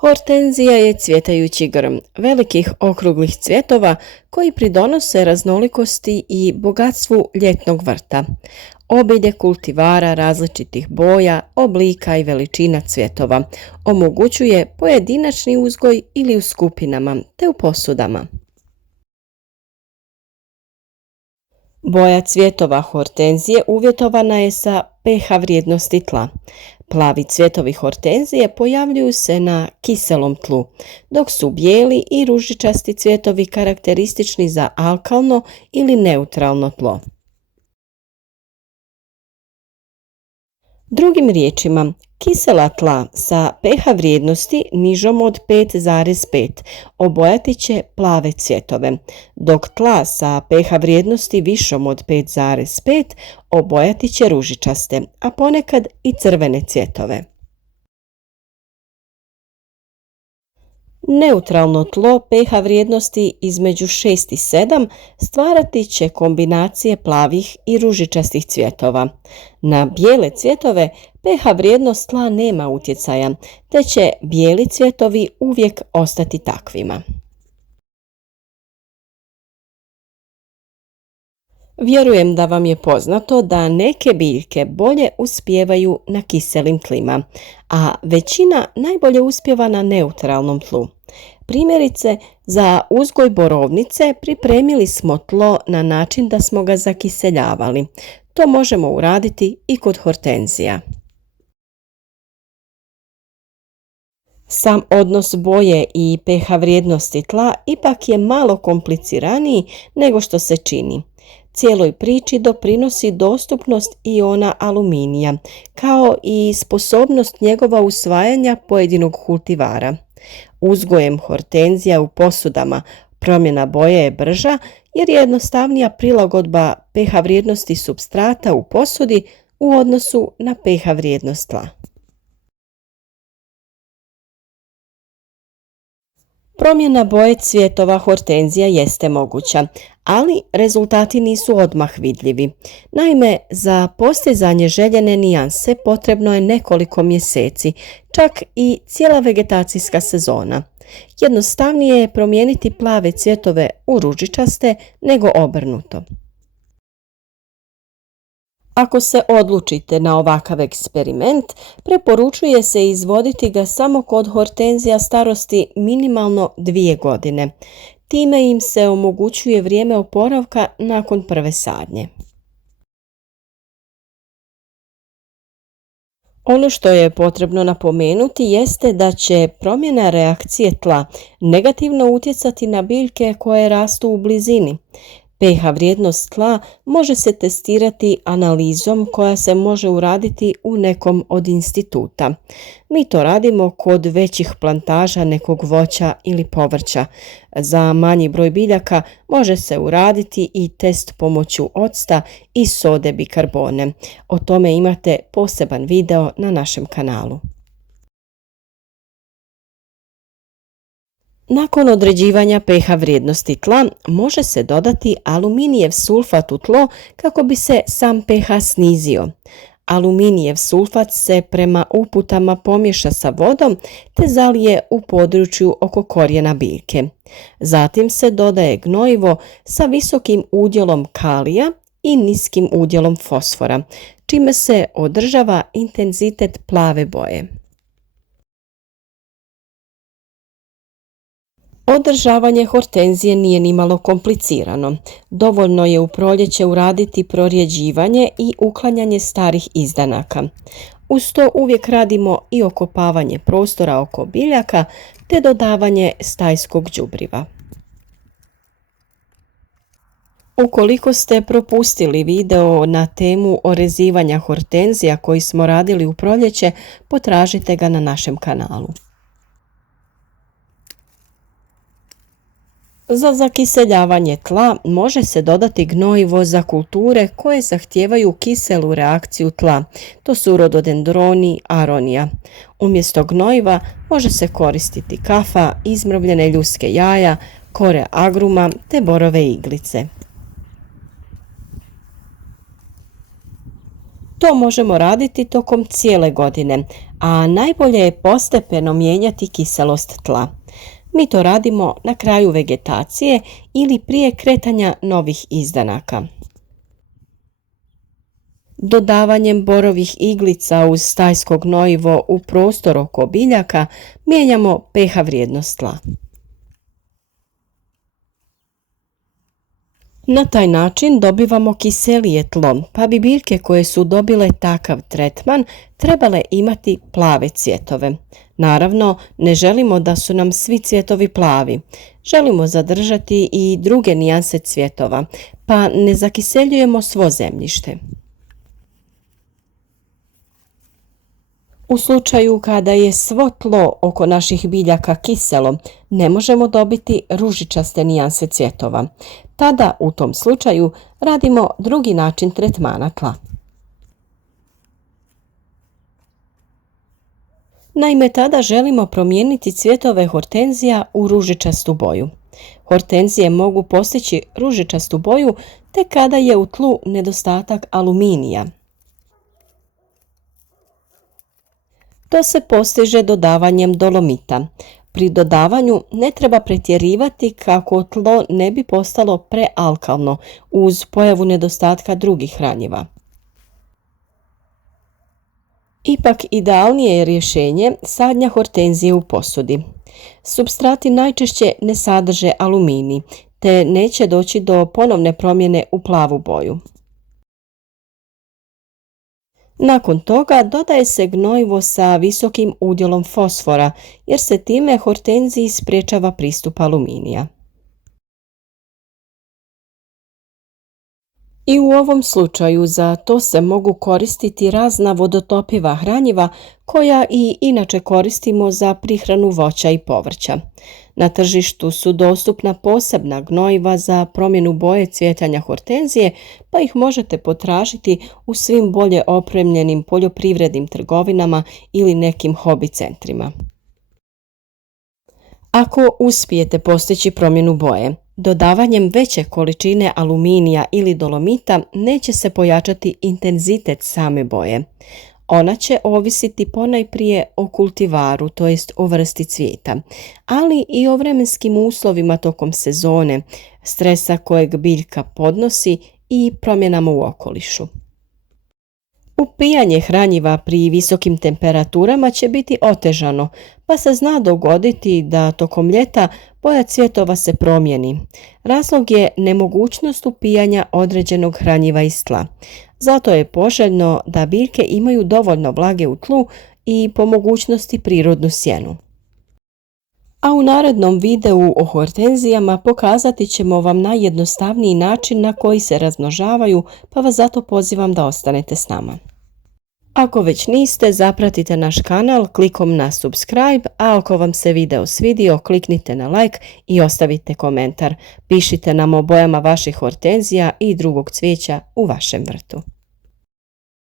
Hortenzija je cvjetajući grm velikih okruglih cvjetova koji pridonose raznolikosti i bogatstvu ljetnog vrta. Obilje kultivara različitih boja, oblika i veličina cvjetova omogućuje pojedinačni uzgoj ili u skupinama te u posudama. Boja cvjetova hortenzije uvjetovana je sa pH vrijednosti tla. Plavi cvjetovi hortenzije pojavljuju se na kiselom tlu, dok su bijeli i ružičasti cvjetovi karakteristični za alkalno ili neutralno tlo. Drugim riječima, kisela tla sa pH vrijednosti nižom od 5,5 obojati će plave cvjetove, dok tla sa pH vrijednosti višom od 5,5 obojati će ružičaste, a ponekad i crvene cvjetove. Neutralno tlo pH vrijednosti između 6 i 7 stvarati će kombinacije plavih i ružičastih cvjetova. Na bijele cvjetove pH vrijednost tla nema utjecaja, te će bijeli cvjetovi uvijek ostati takvima. Vjerujem da vam je poznato da neke biljke bolje uspijevaju na kiselim tlima, a većina najbolje uspijeva na neutralnom tlu. Primjerice, za uzgoj borovnice pripremili smo tlo na način da smo ga zakiseljavali. To možemo uraditi i kod hortenzija. Sam odnos boje i pH vrijednosti tla ipak je malo kompliciraniji nego što se čini. Cijeloj priči doprinosi dostupnost iona aluminija, kao i sposobnost njegova usvajanja pojedinog kultivara. Uzgojem hortenzija u posudama promjena boje je brža jer je jednostavnija prilagodba pH vrijednosti supstrata u posudi u odnosu na pH vrijednost tla. Promjena boje cvjetova hortenzija jeste moguća, ali rezultati nisu odmah vidljivi. Naime, za postizanje željene nijanse potrebno je nekoliko mjeseci, čak i cijela vegetacijska sezona. Jednostavnije je promijeniti plave cvjetove u ružičaste nego obrnuto. Ako se odlučite na ovakav eksperiment, preporučuje se izvoditi ga samo kod hortenzija starosti minimalno 2 godine. Time im se omogućuje vrijeme oporavka nakon prve sadnje. Ono što je potrebno napomenuti jeste da će promjena reakcije tla negativno utjecati na biljke koje rastu u blizini. pH vrijednost tla može se testirati analizom koja se može uraditi u nekom od instituta. Mi to radimo kod većih plantaža nekog voća ili povrća. Za manji broj biljaka može se uraditi i test pomoću octa i sode bikarbone. O tome imate poseban video na našem kanalu. Nakon određivanja pH vrijednosti tla može se dodati aluminijev sulfat u tlo kako bi se sam pH snizio. Aluminijev sulfat se prema uputama pomiješa sa vodom te zalije u području oko korijena biljke. Zatim se dodaje gnojivo sa visokim udjelom kalija i niskim udjelom fosfora, čime se održava intenzitet plave boje. Održavanje hortenzije nije nimalo komplicirano. Dovoljno je u proljeće uraditi prorjeđivanje i uklanjanje starih izdanaka. Uz to uvijek radimo i okopavanje prostora oko biljaka te dodavanje stajskog đubriva. Ukoliko ste propustili video na temu orezivanja hortenzija koji smo radili u proljeće, potražite ga na našem kanalu. Za zakiseljavanje tla može se dodati gnojivo za kulture koje zahtijevaju kiselu reakciju tla. To su rododendroni, aronija. Umjesto gnojiva može se koristiti kafa, izmrvljene ljuske jaja, kore agruma te borove iglice. To možemo raditi tokom cijele godine, a najbolje je postepeno mijenjati kiselost tla. Mi to radimo na kraju vegetacije ili prije kretanja novih izdanaka. Dodavanjem borovih iglica uz stajsko gnojivo u prostor oko biljaka mijenjamo pH vrijednost tla. Na taj način dobivamo kiselije tlo, pa bi biljke koje su dobile takav tretman trebale imati plave cvjetove. Naravno, ne želimo da su nam svi cvjetovi plavi. Želimo zadržati i druge nijanse cvjetova, pa ne zakiseljujemo svo zemljište. U slučaju kada je svo tlo oko naših biljaka kiselo, ne možemo dobiti ružičaste nijanse cvjetova. Tada u tom slučaju radimo drugi način tretmana tla. Naime, tada želimo promijeniti cvjetove hortenzija u ružičastu boju. Hortenzije mogu postići ružičastu boju tek kada je u tlu nedostatak aluminija. To se postiže dodavanjem dolomita. Pri dodavanju ne treba pretjerivati kako tlo ne bi postalo prealkalno uz pojavu nedostatka drugih hranjiva. Ipak idealnije je rješenje sadnja hortenzije u posudi. Supstrati najčešće ne sadrže aluminij, te neće doći do ponovne promjene u plavu boju. Nakon toga dodaje se gnojivo sa visokim udjelom fosfora, jer se time hortenziji sprječava pristup aluminija. I u ovom slučaju za to se mogu koristiti razna vodotopiva hranjiva koja i inače koristimo za prihranu voća i povrća. Na tržištu su dostupna posebna gnojiva za promjenu boje cvjetanja hortenzije, pa ih možete potražiti u svim bolje opremljenim poljoprivrednim trgovinama ili nekim hobi centrima. Ako uspijete postići promjenu boje, dodavanjem veće količine aluminija ili dolomita neće se pojačati intenzitet same boje. Ona će ovisiti ponajprije o kultivaru, to jest o vrsti cvijeta, ali i o vremenskim uslovima tokom sezone, stresa kojeg biljka podnosi i promjenama u okolišu. Upijanje hranjiva pri visokim temperaturama će biti otežano, pa se zna dogoditi da tokom ljeta boja cvjetova se promijeni. Razlog je nemogućnost upijanja određenog hranjiva iz tla. Zato je poželjno da biljke imaju dovoljno vlage u tlu i po mogućnosti prirodnu sjenu. A u narednom videu o hortenzijama pokazati ćemo vam najjednostavniji način na koji se razmnožavaju, pa vas zato pozivam da ostanete s nama. Ako već niste, zapratite naš kanal klikom na subscribe, a ako vam se video svidio, kliknite na like i ostavite komentar. Pišite nam o bojama vaših hortenzija i drugog cvijeća u vašem vrtu.